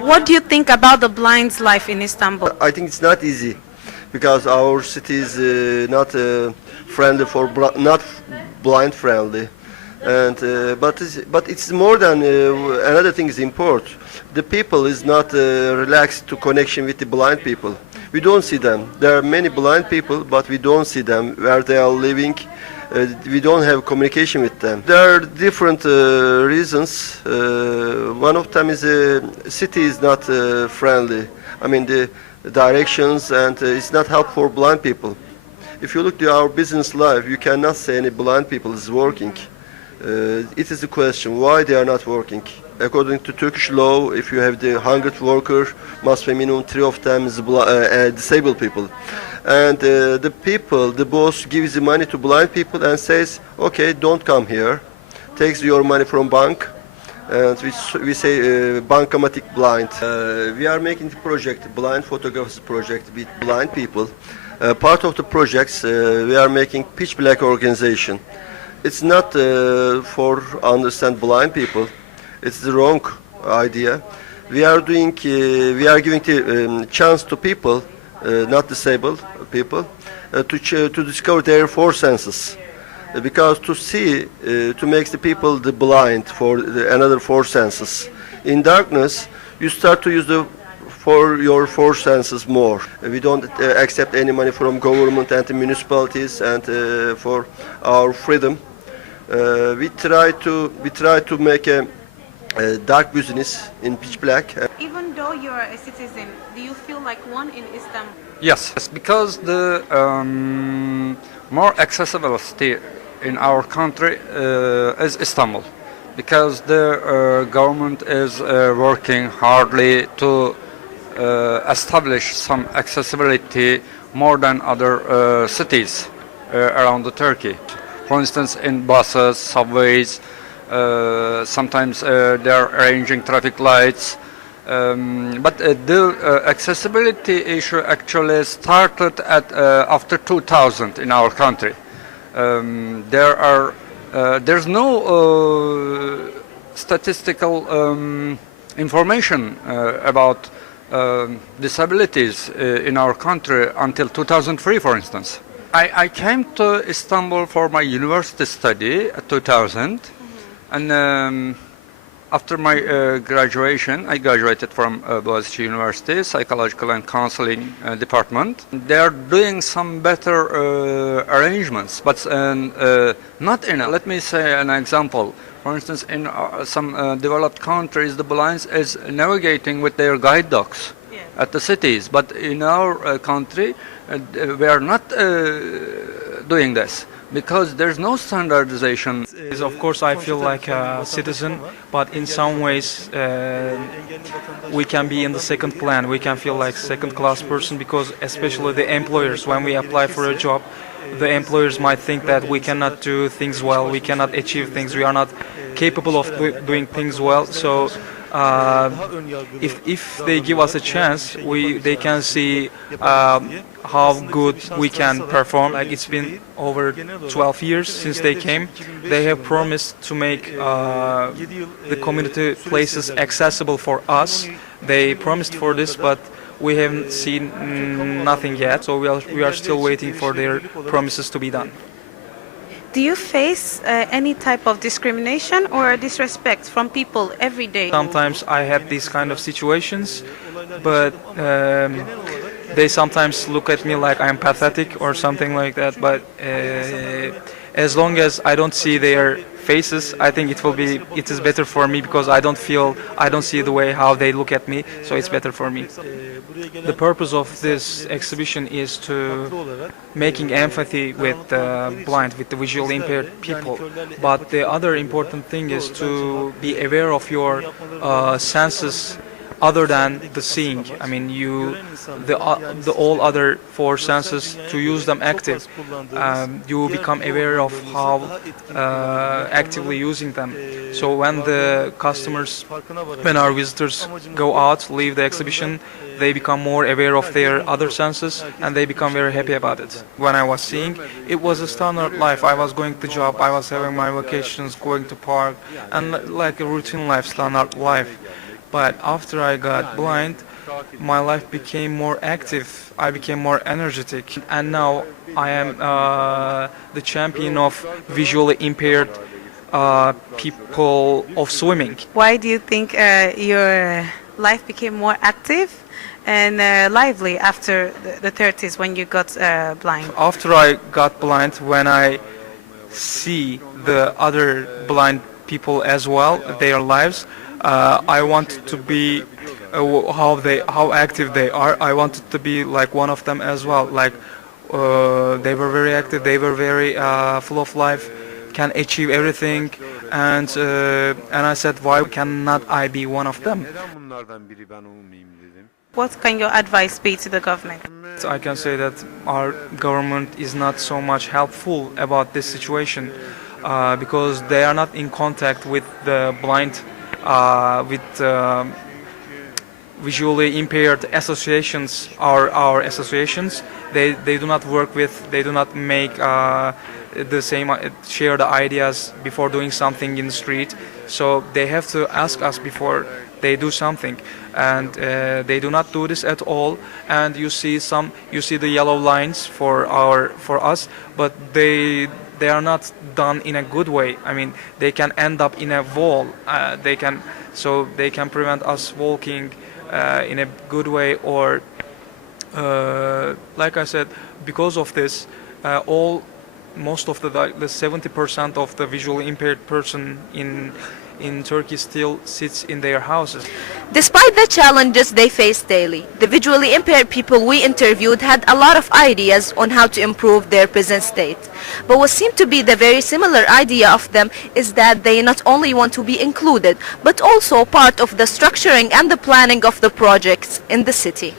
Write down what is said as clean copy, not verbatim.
What do you think about the blind's life in Istanbul? I think it's not easy because our city is not friendly for not blind friendly, and but it's more than another thing is important. The people is not relaxed to connection with the blind people. We don't see them. There are many blind people, but we don't see them where they are living. We don't have communication with them. There are different reasons. One of them is city is not friendly. I mean the directions and it's not helpful for blind people. If you look to our business life, you cannot say any blind people is working. It is a question why they are not working. According to Turkish law, if you have the 100 worker, must be minimum 3 of them is disabled people. And the people, the boss gives the money to blind people and says, okay, don't come here. Takes your money from bank. And we say Bankamatik blind. We are making the project, blind photographers project with blind people. Part of the projects, we are making pitch black organization. It's not for understand blind people. It's the wrong idea. We are doing, we are giving the chance to people, not disabled people, to discover their four senses. Because to see, to make the people the blind for another four senses. In darkness, you start to use for your four senses more. We don't accept any money from government and the municipalities and for our freedom. We try to make a dark business in pitch black. Even though you are a citizen, do you feel like one in Istanbul? Yes, because the more accessibility in our country is Istanbul, because the government is working hardly to establish some accessibility more than other cities around the Turkey. For instance, in buses, subways, sometimes they are arranging traffic lights. But the accessibility issue actually started at after 2000 in our country. There's no statistical information about disabilities in our country until 2003, for instance. I came to Istanbul for my university study at 2000, and after my graduation, I graduated from Boğaziçi University, Psychological and Counseling Department. They are doing some better arrangements, but not enough. Let me say an example. For instance, in some developed countries, the blind is navigating with their guide dogs at the cities, but in our country, we are not doing this because there's no standardization. Of course, I feel like a citizen, but in some ways we can be in the second plan. We can feel like second-class person because especially the employers, when we apply for a job, the employers might think that we cannot do things well, we cannot achieve things, we are not capable of doing things well. So if they give us a chance, they can see how good we can perform. Like it's been over 12 years since they came. They have promised to make the community places accessible for us. They promised for this, but we haven't seen nothing yet. So we are still waiting for their promises to be done. Do you face any type of discrimination or disrespect from people every day? Sometimes I have these kind of situations, but they sometimes look at me like I'm pathetic or something like that. But as long as I don't see their faces, I think it is better for me because I don't see the way how they look at me, so it's better for me. The purpose of this exhibition is to making empathy with the blind, with the visually impaired people. But the other important thing is to be aware of your senses other than the seeing. I mean, the all other four senses, to use them active. You become aware of how actively using them. So when our visitors go out, leave the exhibition, they become more aware of their other senses and they become very happy about it. When I was seeing, it was a standard life. I was going to job, I was having my vacations, going to park, and like a routine life, standard life. But after I got blind, my life became more active. I became more energetic, and now I am the champion of visually impaired people of swimming. Why do you think your life became more active and lively after the 30s when you got blind? After I got blind, when I see the other blind people as well, their lives, I wanted to be how active they are. I wanted to be like one of them as well. Like they were very active, they were very full of life, can achieve everything, and I said, why cannot I be one of them? What can your advice be to the government? So I can say that our government is not so much helpful about this situation because they are not in contact with the blind, with visually impaired associations, our associations. They do not work with, they do not make the same, share the ideas before doing something in the street. So they have to ask us before they do something, and they do not do this at all. And you see the yellow lines for us, but they are not done in a good way. I mean, they can end up in a wall. They can prevent us walking in a good way, or like I said, because of this, most of the 70% of the visually impaired person in Turkey still sits in their houses. Despite the challenges they face daily, the visually impaired people we interviewed had a lot of ideas on how to improve their present state. But what seemed to be the very similar idea of them is that they not only want to be included, but also part of the structuring and the planning of the projects in the city.